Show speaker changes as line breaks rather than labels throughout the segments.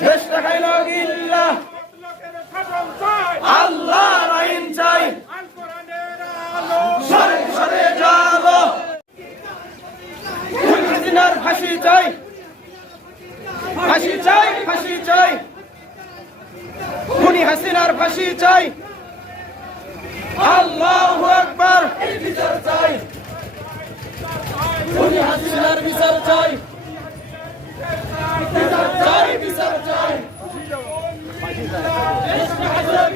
মতলবের চাই।
সরে হাসিনার ফাঁসি চাই। ফাঁসি চাই আল্লাহু আকবার। বিচার চাই। হাসিনার বিচার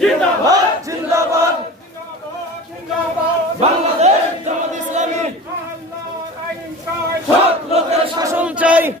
জিন্দাবাদ। জিন্দাবাদ।